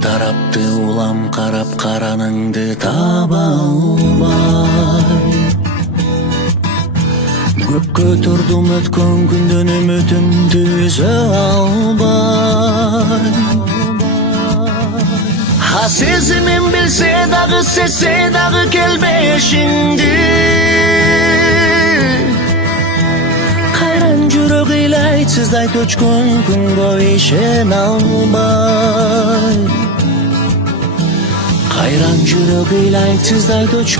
Тарапты улам қарап қараныңды таба алмай, көпке тұрдым өткен күнден үмітімді үзе албай. Сезімім білсе дағы, сезсе дағы келбешіңді, қайран жүрек илайт сыздай төчкөн күн бой ишен албай. Қайран жүрек илайт сыздай төчкөн